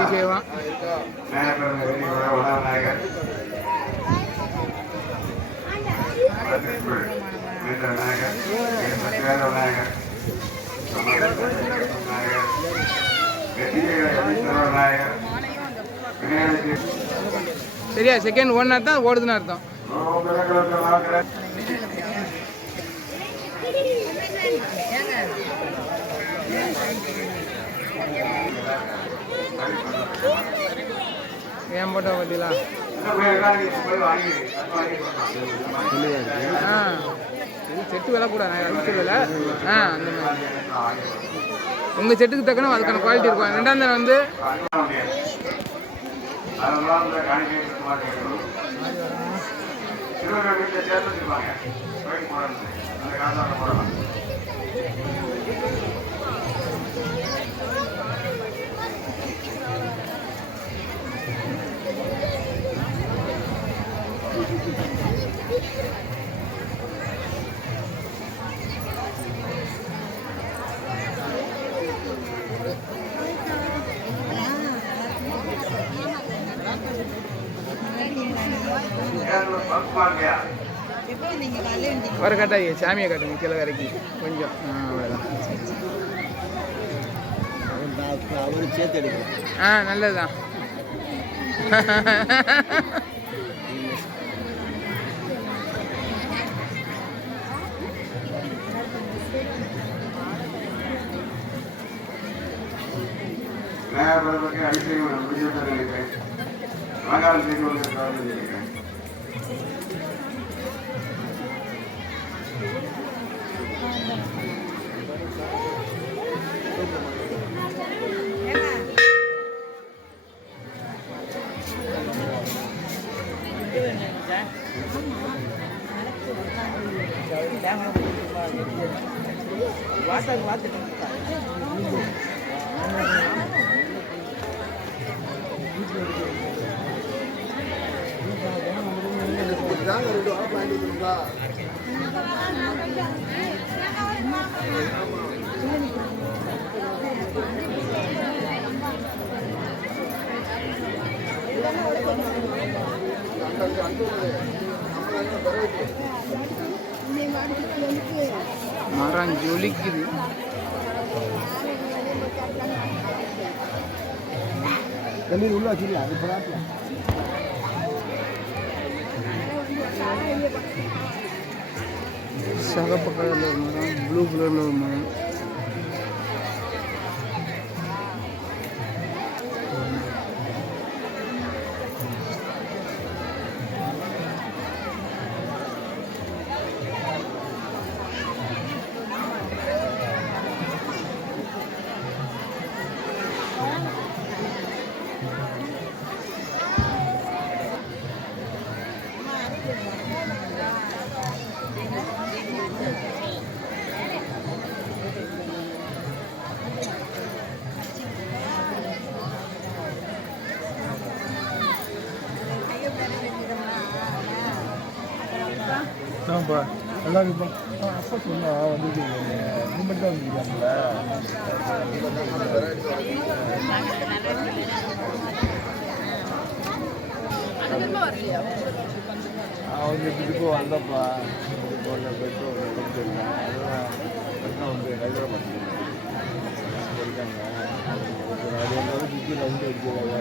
அபிஷேகம் சரியா செகண்ட் ஒன்னா தான் ஓடுதுன்னு அர்த்தம். ஏன் போட்டோ பார்த்தீங்களா? செட்டு விலை கூட அடிச்ச விலை. அந்த மாதிரி உங்கள் செட்டுக்கு தக்கன அதுக்கான குவாலிட்டி இருக்கும். ரெண்டாம் தரம் வந்து ஒரு கட்டாயி சாமியை காட்டுங்க கீழே கரைக்கி கொஞ்சம் அவ்வளோதான். நல்லதுதான். மரம் ஜொலிக்குது. உள்ள வச்சுக்கலாம். சிகப்பு கலரில் ஒரு மரம், ப்ளூ கலரில் ஒரு மரம். நல்லா இருக்குப்பா. அப்பா சொன்னா வந்து மூமெண்ட் தான் வந்துருக்காங்கள. அவங்க இதுக்கு வந்தப்பா போயிட்டு வந்து ஹைதராபாத் போயிருக்காங்க. அது எல்லாரும் சுற்றி ரவுண்ட் அடிக்கிறாங்க.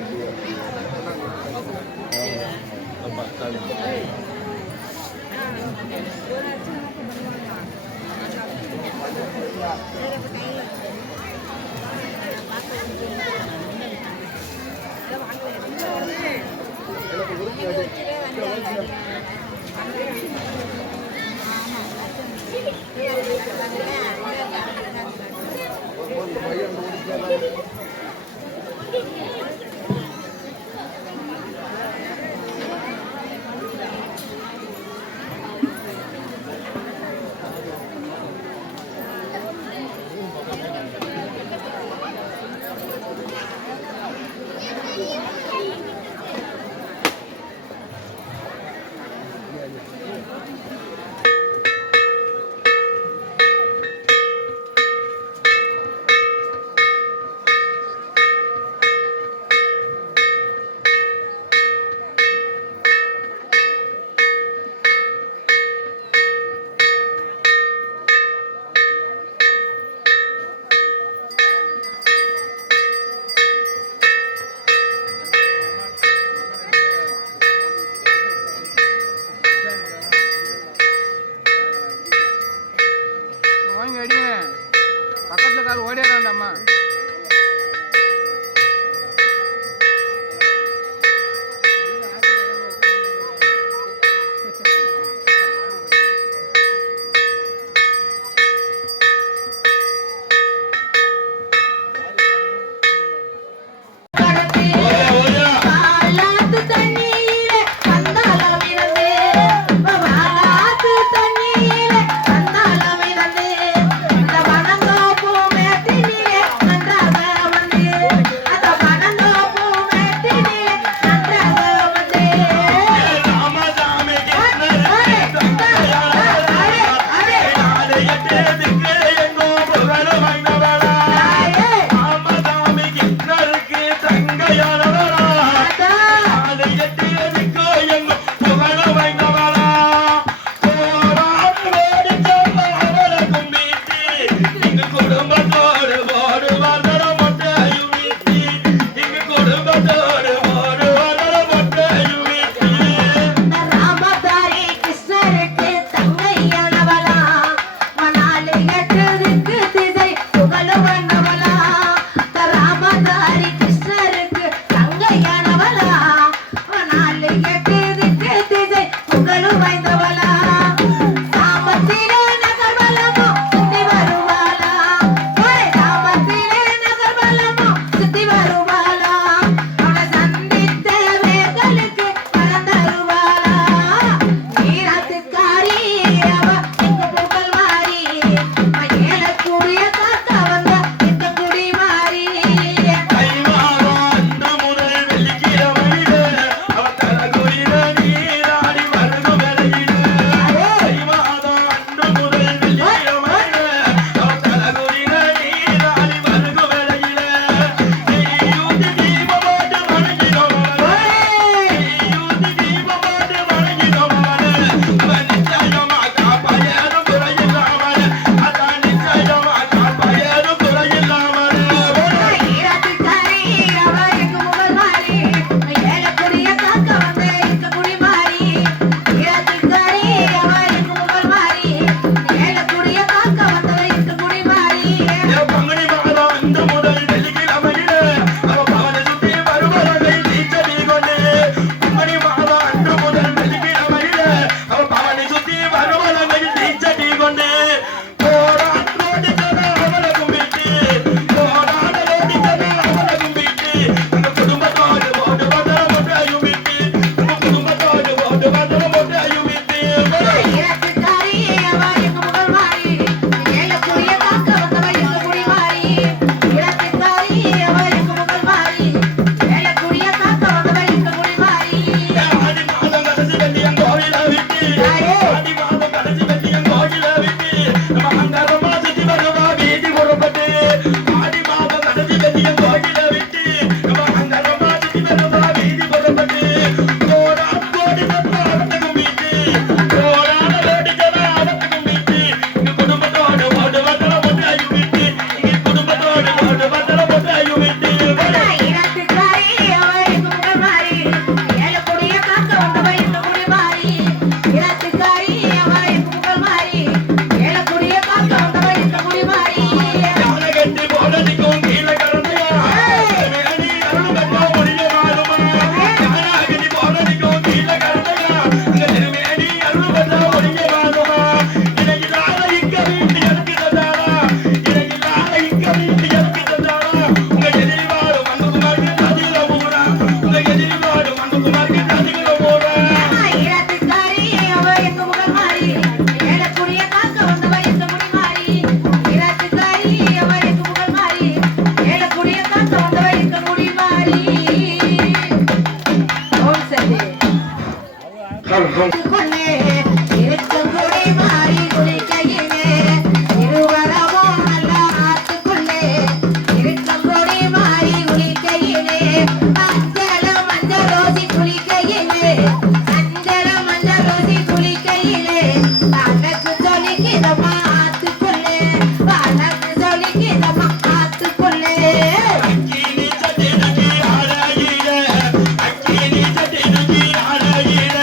அழகில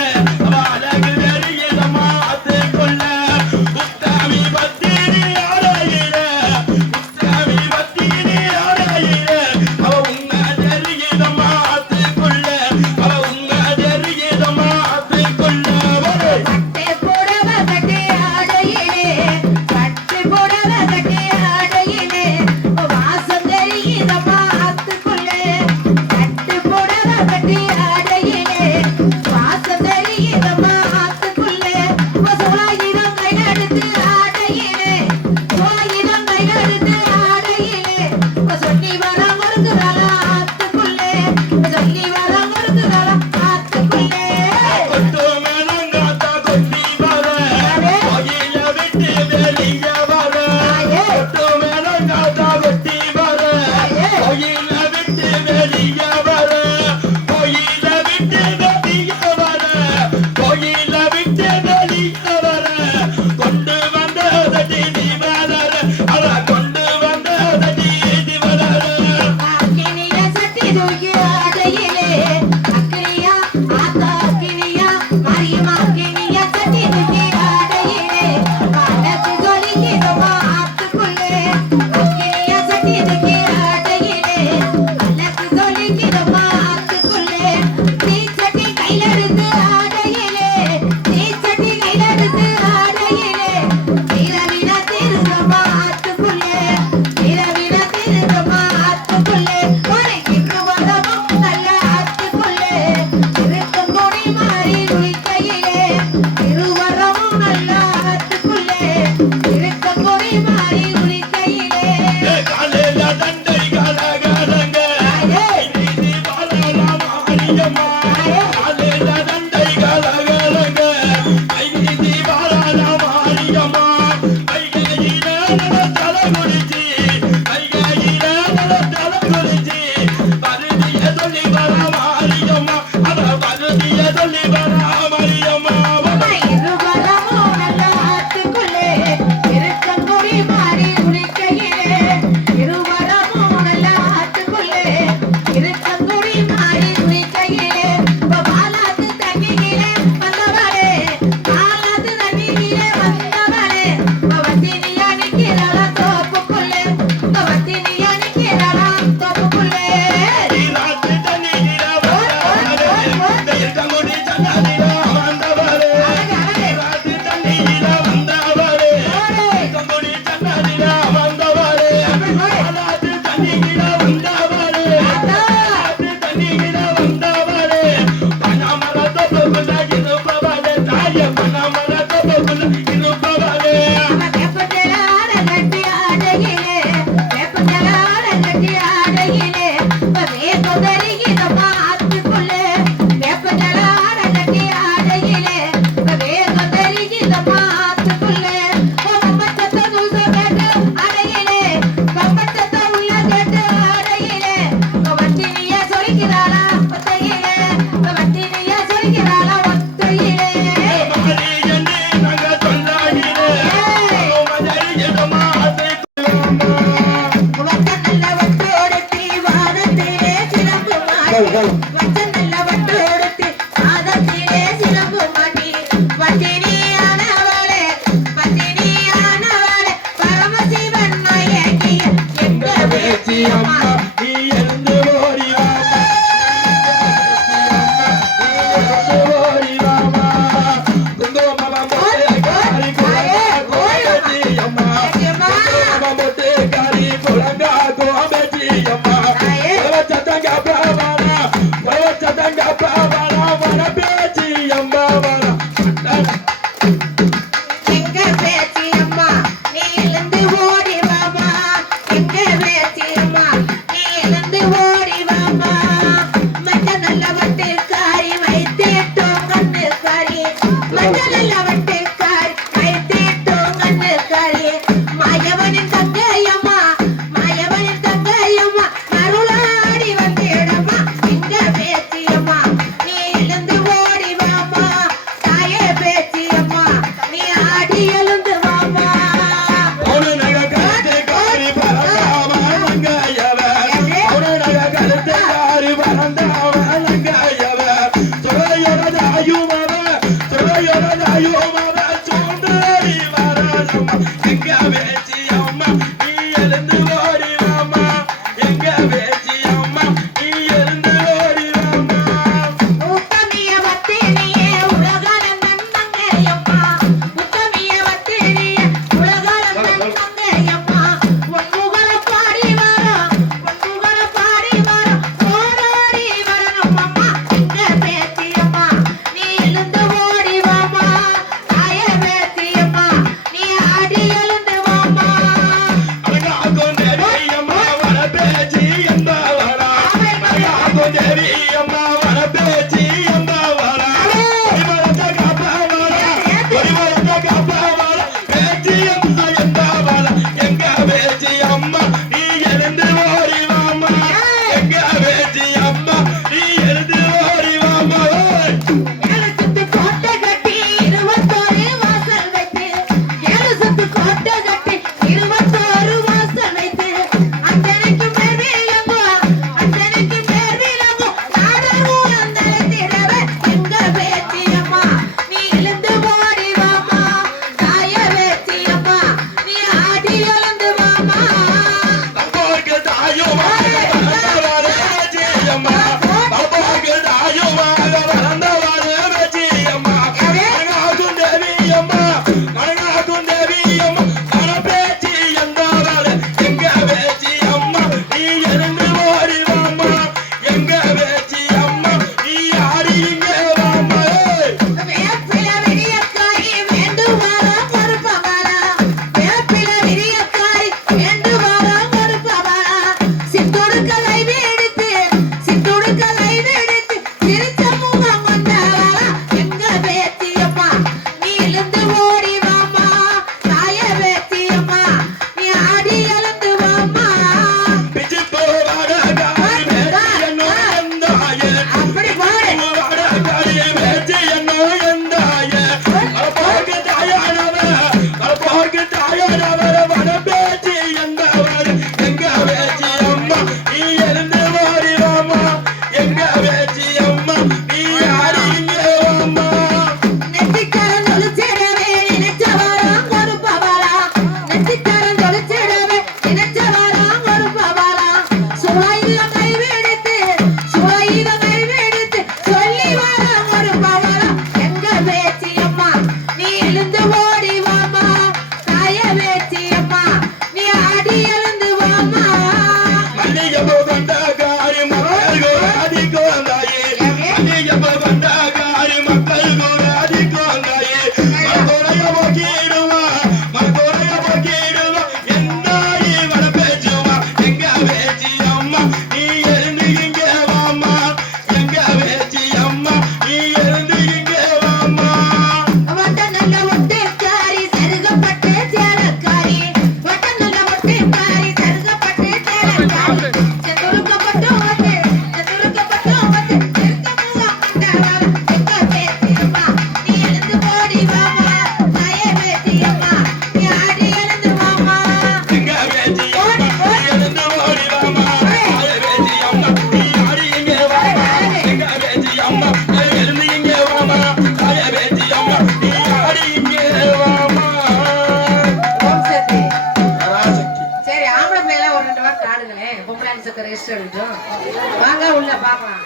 ரெஸ்ட் எடுக்கும். வாங்க உள்ள பாக்கலாம்.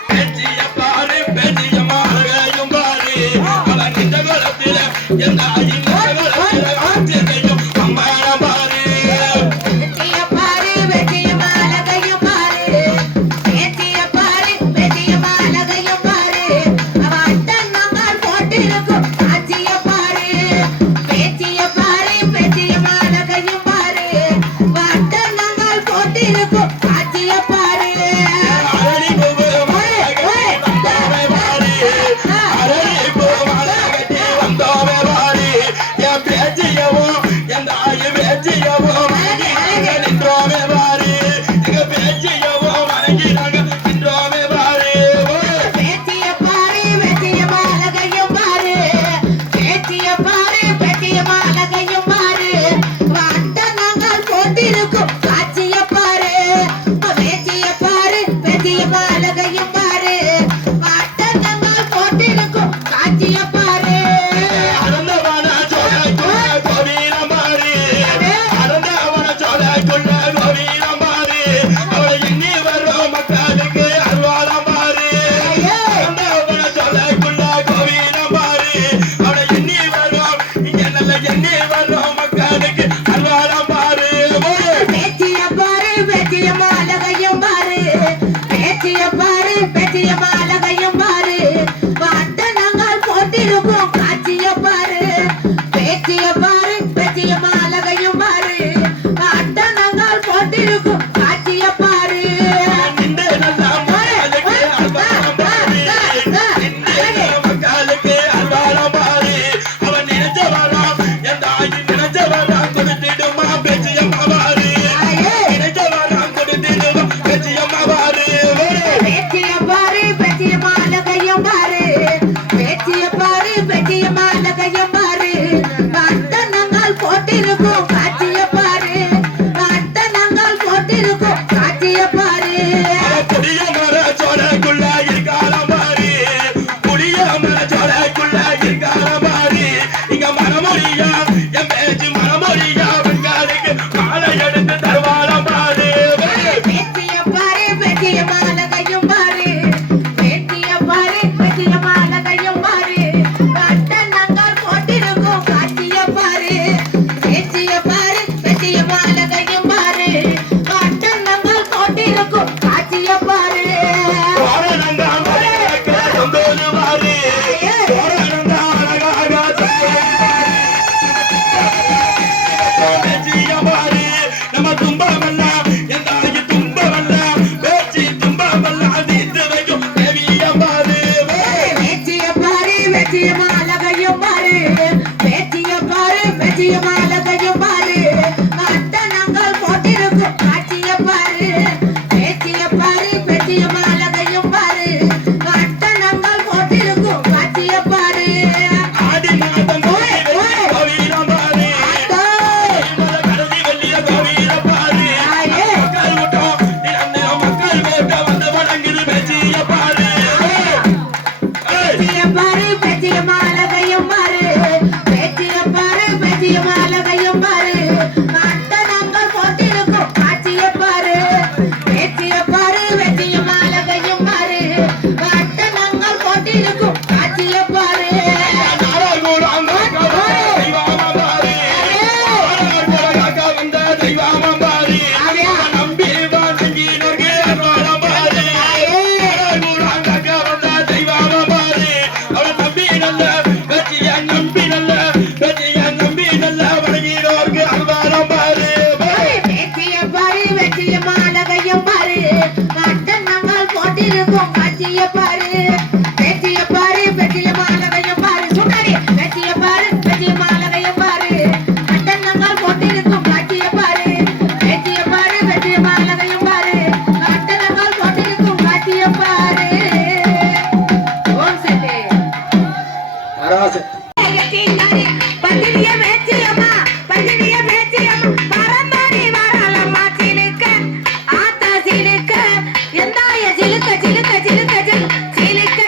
சிலுக்க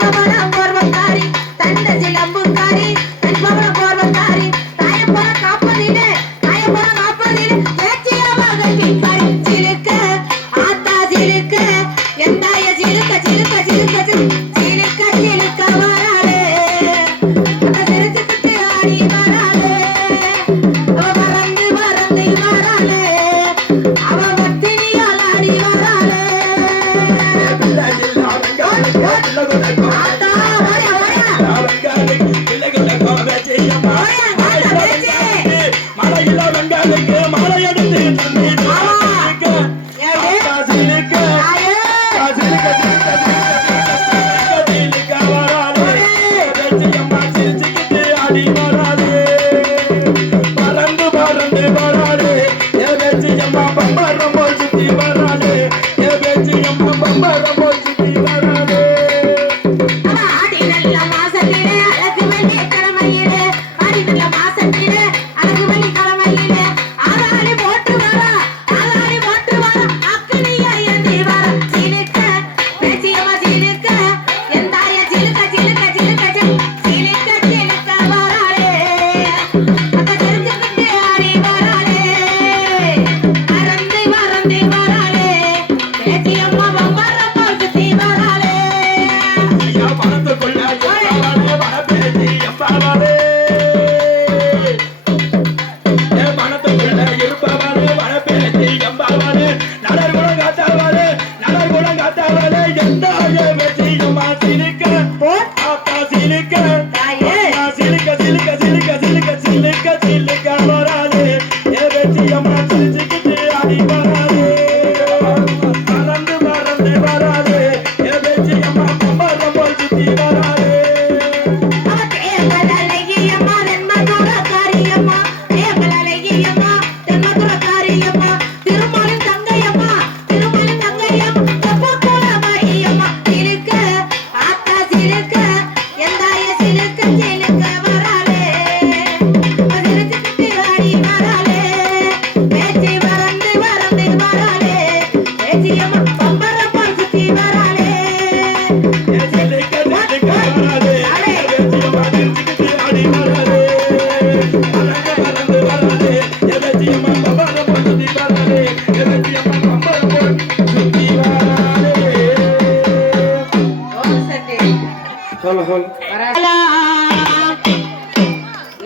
தெப்பவளம் போர்வக்காரி தந்த சிலம்புக்காரி தெப்பவளம் போர்வக்காரி தாயப்பட காப்பதிலே பேச்சியமாக கிக்காரி சிலுக்க ஆத்தா சிலுக்க எந்தாய சிலுக்க சிலுக்க சிலுக்க சிலுக்க சிலுக்க வராளே சிரிச்சுக்கிட்டு ஆடி வராளே அவ மறந்து மறந்து வராளே அவ வட்டினியால் ஆடி வராளே ஆத்தா ஓயா ஓயா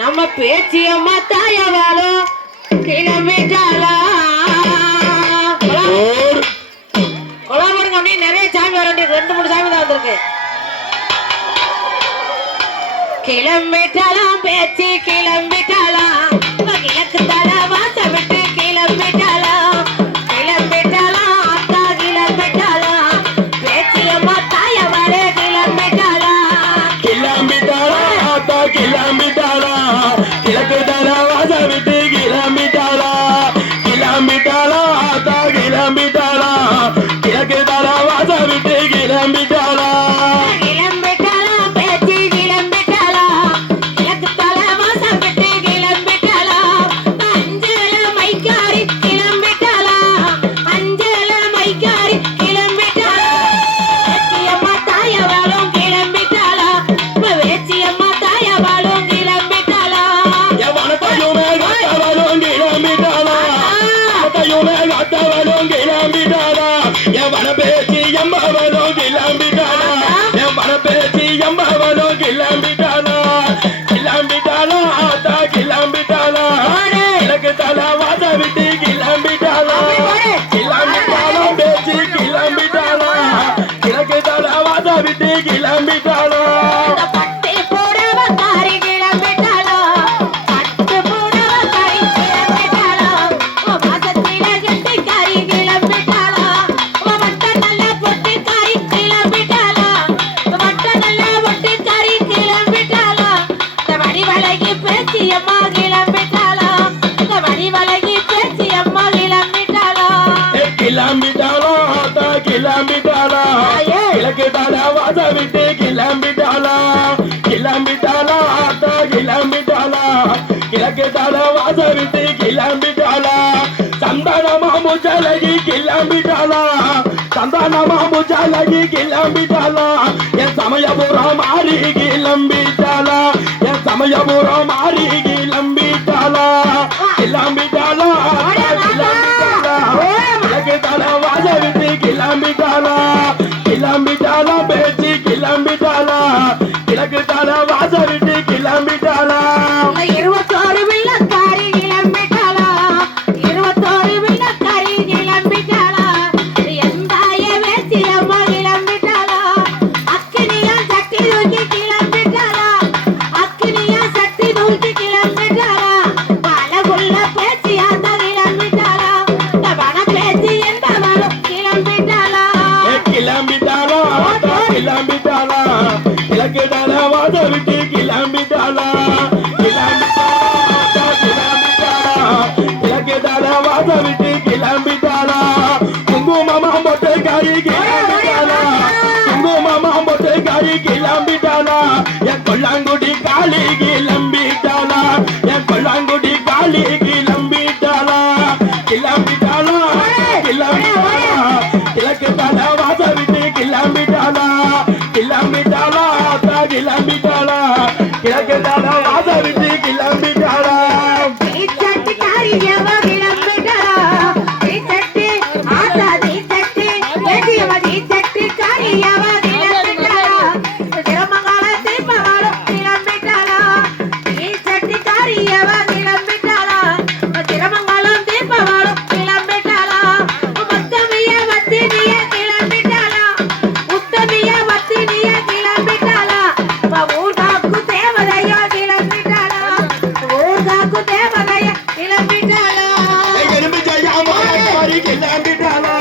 நம்ம பேச்சியம்மா தாயவாளோ கிளம்பிட்டாளா கொலாபுரம் அப்படியே நிறைய சாமி வர 2-3 சாமி தான் வந்திருக்கு. கிளம்பிட்டாலாம் பேச்சு கிளம்பிட்டாலாம் கிழக்கு தலை வாச விட்டு கிளம்பிட்டாலாம் கிளம்பிட்டாலாம் அத்தா கிளம்பிட்டாலாம் பேச்சியம்மா தாயவாளே கிளம்பிட்டாலாம் கிளம்பிட்டாளா கிழக்கு தலை வாச விட்டு கிளம்பிட்டாளா கிளம்பிட்டாளா ஆத்தா கிளம்பிட்டாளா கிழக்கு தலை வாச விட்டு கிளம்பிட்டாளா கிளம்பிட்டாலாம் பேச்சு கிளம்பிட்டாலாம் கிழக்கு தலை வாச விட்டு கிளம்பிட்டாலாம் அஞ்சல மைக்காரி கிளம்பிட்டாலாம் அஞ்சல மைக்காரி கிளம்பிட்டாலாம் பேச்சியம்மா தாயவாளும் கிளம்பிட்டாலாம் பேச்சியம்மா தாயவாளும் கிளம்பிட்டாலாம் எவனத்தையுமே காத்தவனும் கிளம்பிட்டாளா அத்தையுமே காத்தவனும் கிளம்பிட்டாளா எவன பேச்சு எம்பவனும் கிளம்பிட்டாளா எவன பேச்சு எம்பவனும் கிளம்பிட்டாளா கிளம்பிட்டாளா ஆத்தா கிளம்பிட்டாளா கிழக்கு தலை வாச விட்டு கிளம்பிட்டாளா கிளம்பிட்டாலும் பேச்சு கிளம்பிட்டாளா கிழக்கு தலை வாச விட்டு கிளம்பிட்டாளா பட்டு போடவக்காரி கிளம்பிட்டாலாம் பட்டு போடவக்காரி கிளம்பிட்டாலாம் மாசத்தில கெட்டிக்காரி கிளம்பிட்டாலாம் வட்ட நல்ல பொட்டுக்காரி கிளம்பிட்டாலாம் வட்ட நல்ல பொட்டுக்காரி கிளம்பிட்டாலாம் இந்த வடிவழகி பேச்சியம்மா கிளம்பிட்டாலாம் இந்த வடிவழகி பேச்சியம்மா கிளம்பிட்டாலாம் கிளம்பிட்டாளா ஆத்தா கிளம்பிட்டாளா கிழக்கு தலை வாச விட்டு கிளம்பிட்டாளா கிளம்பிட்டாளா ஆத்தா கிளம்பிட்டாளா கிழக்கு தலை வாச விட்டு கிளம்பிட்டாளா சந்தானமா முச்சலகி கிளம்பிட்டாளா சந்தானமா ஜாலகி கிளம்பிட்டாளா என் சமயபுரம் மாறி கிளம்பிட்டாளா என் சமயபுரம் மாறி கிளம்பிட்டாளா கிளம்பிட்டாளா கிளம்பிட்டாளா கிழக்கு தலை வாழ விட்டு கிளம்பிட்டாளா கிளம்பிட்டாளா பேச்சு கிளம்பிட்டாளா கிழக்கு தலை வாழ விட்டு கிளம்பிட்டாளா 21 வில்லக்காரி கிளம்பிட்டாளா 21 வில்லக்காரி கிளம்பிட்டாளா எந்தாய வேசியம்மா கிளம்பிட்டாளா அக்கினியா சட்டி தூக்கி கிளம்பிட்டாளா அக்கினியா சட்டி தூக்கி கிளம்பிட்டாளா பலகுள்ள பேச்சியாத்த கிளம்பிட்டாளா தவண பேச்சு என்பவளும் கிளம்பிட்டாளா கிளம்பிட்டாளா கிளம்பிட்டாளா கிழக்கு தலை வாழ விட்டு கிளம்பிட்டாளா கிழக்கு தலை வாழ விட்டு கிளம்பிட்டாளா குங்குமமா மொட்டை காரி கிளம்பிட்டாளா குங்குமமா மொட்டை காரி கிளம்பிட்டாளா என் கொல்லாங்குடி காளி கிளம்பிட்டாளா என் கொல்லாங்குடி காளி கிளம்பிட்டாளா கிளம்பிட்டாளா கிளம்பிட்டாளா கிழக்கு தலை வாழ விட்டு கிளம்பிட்டாளா கிளம்பிட்டாளா கிளம்பிட்டாளா கிழக்கு தலை வாழ விட்டு கிளம்பிட்டாளா தீச்சட்டிக்காரி எவ கிளம்பிட்டாளா தீச்சட்டி ஆத்தா தீச்சட்டி வேசியவ தீச்சட்டிக்காரி எவ கிளம்பிட்டாளா திருமங்கள தீபவளும் கிளம்பிட்டாளா தீச்சட்டிக்காரி எவ கிளம்பிட்டாளா திருமங்கலம் தீபவளும் கிளம்பிட்டாளா முத்தமிய வத்தினிய கிளம்பிட்டாளா முத்தமிய வத்தினிய கிளம்பிட்டாளா ஊர்காக்கு தேவதையா கிளம்பிட்டாளா ஊர்காக்கு தேவதைய கிளம்பிட்டாளா எலும்பு ஜெயா மாலக்காரி கிளம்பிட்டாளா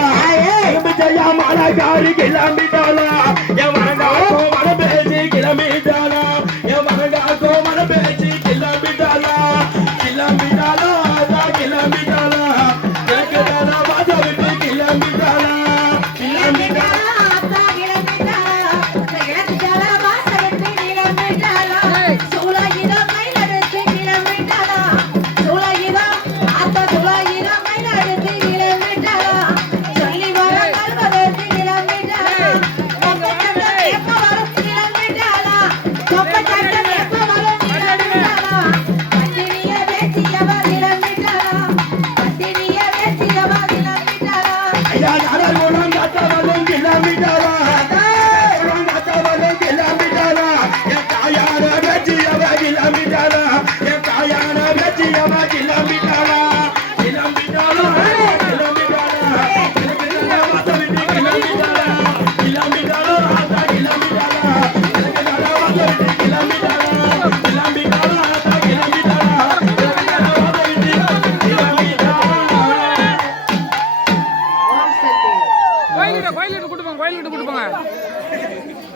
எலும்பு ஜெயா மாலக்காரி கிளம்பிட்டாளா என் மனங்காக்கோ மன பேசி கிளம்பிட்டாளா என் மனங்காக்கோ மன பேசி கிளம்பிட்டாளா கிளம்பிட்டாளா கிளம்பிட்டாளா எனக்கு தானா வாச விட்டு கிளம்பிட்டாளா கிளம்பிட்டாளா ஆத்தா கிளம்பிட்டாளா கிளம்பிட்டாளா வாசலுக்கு கிளம்பிட்டாளா சூலகிதோ கையிலெடுத்து கிளம்பிட்டாளா சூலகிதோ ஆத்தா சூலகிதோ கையிலெடுத்து கிளம்பிட்டாளா சொல்லி வர கல்வதற்கு கிளம்பிட்டாளா கொப்பச்சட்டை எப்ப வரும் கிளம்பிட்டாளா கொப்பச்சட்டை எப்ப வரும் கிளம்பிட்டாளா பத்தினிய வேசியவ கிளம்பிட்டாளா பத்தினிய வேசியவ கிளம்பிட்டாளா ஐயா நாளர் குணம் காத்தவளும் கிளம்பிட்டாளா குணம் காத்தவளும் கிளம்பிட்டாளா என் தாயான வெற்றியவ கிளம்பிட்டாளா என் தாயான வெற்றியவ கிளம்பிட்டாளா கிளம்பிட்டாளா கிளம்பிட்டாளா கிளம்பிட்டாளா வாச விட்டு கிளம்பிட்டாளா கிளம்பிட்டாளா ஆத்தா கிளம்பிட்டாளா கிளம்பிட்டாளா வாச விட்டு கிளம்பிட்டாளா கிளம்பிட்டாளா ஆத்தா கிளம்பிட்டாளா கிளம்பிட்டாளா வாச விட்டு கிளம்பிட்டாளா ஓம் சக்தி கோயில்கிட்ட கூட்டு போங்க கோயில்கிட்ட கூட்டு போங்க